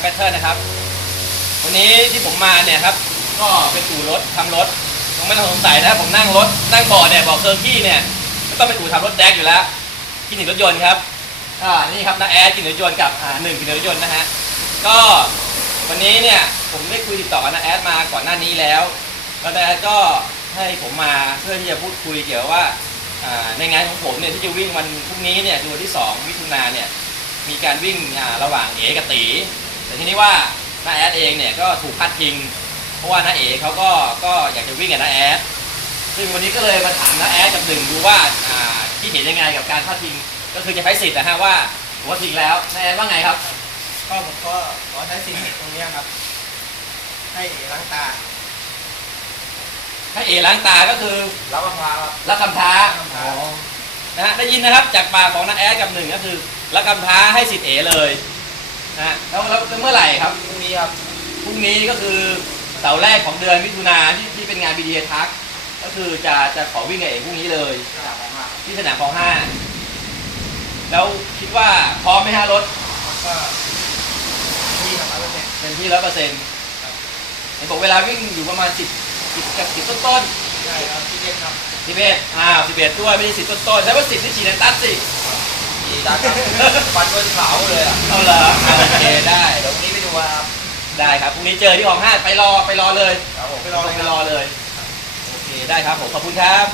แพทิร์นะครับ วันนี้ที่ผมมาเนี่ยครับ ก็เป็นอู่รถทำรถต้องไม่ต้องสงสัยนะผมนั่งรถนั่งเบาะเนี่ยเบาะเคอร์กี้เนี่ยไม่ต้องเป็นอู่ทำรถแดกอยู่แล้วกินหนึ่งรถยนต์ครับอ่านี่ครับนาแอดกินหนึ่รถยนต์กับอ่าหนึ่งกินหนึ่รถยนต์นะฮะก็วันนี้เนี่ยผมได้คุยติดต่อกับนาแอดมาก่อนหน้านี้แล้วแล้วนาแอดก็ให้ผมมาเพื่อที่จะพูดคุยเกี่ยวกับว่าอ่าในงานของผมเนี่ยที่จะวิ่งวันพรุ่งนี้เนี่ยคือวันที่ 2 มิถุนาเนี่ยมีการวิ่งอ่าระหว่างเอกับตี แต่ทีนี้ว่าน้าแอดเองเนี่ยก็ถูกพัดพิง เพราะว่าน้าเอ๋เขาก็ก็อยากจะวิ่งกับน้าแอดซึ่งวันนี้ก็เลยมาถามน้าแอดกับหนึ่งดูว่าอ่าคิดเห็นยังไงกับการพัดพิง ก็คือจะใช้สิทธิ์นะฮะว่าถือว่าพิงแล้วน้าแอดว่าไงครับ ก็ผมก็ขอใช้สิ่งตรงเนี้ยครับ ให้ล้างตาถ้าเอ๋ล้างตาก็คือรับมะพร้าวครับรับคำท้ารับคำท้านะฮะได้ยินนะครับจากปากของน้าแอดกับหนึ่งก็คือรับคำท้าให้สิทธิ์เอ๋เลย นะฮะแล้วแล้วแล้วเมื่อไหร่ครับพรุ่งนี้ครับพรุ่งนี้ก็คือเสาร์แรกของเดือนมิถุนาที่ที่เป็นงาน BDA ทักก็คือจะจะขอวิ่งกับเอ๋พรุ่งนี้เลยจากผมมาที่สนามคลองห้าแล้วคิดว่าพร้อมไหมฮะรถก็ที่ครับร้อยเปอร์เซ็นต์ เต็มที่ร้อยเปอร์เซ็นต์เห็นบอกเวลาวิ่งอยู่ประมาณสิบสิบกับสิบต้นต้นใช่ครับที่เล่นครับสิบเอ็ดอ้าวสิบเอ็ดด้วยไม่ใช่สิบต้นต้นใช่ว่าสิบที่ฉีดในตัดสิ ดีดังครับฟันบนเขาเลยอะเอาเหรออ่าโอเคได้เดี๋ยวพรุ่งนี้ไปดูครับได้ครับพรุ่งนี้เจอที่คลองห้าไปรอไปรอเลยครับผมไปรอไปรอเลยโอเคได้ครับผมขอบคุณครับ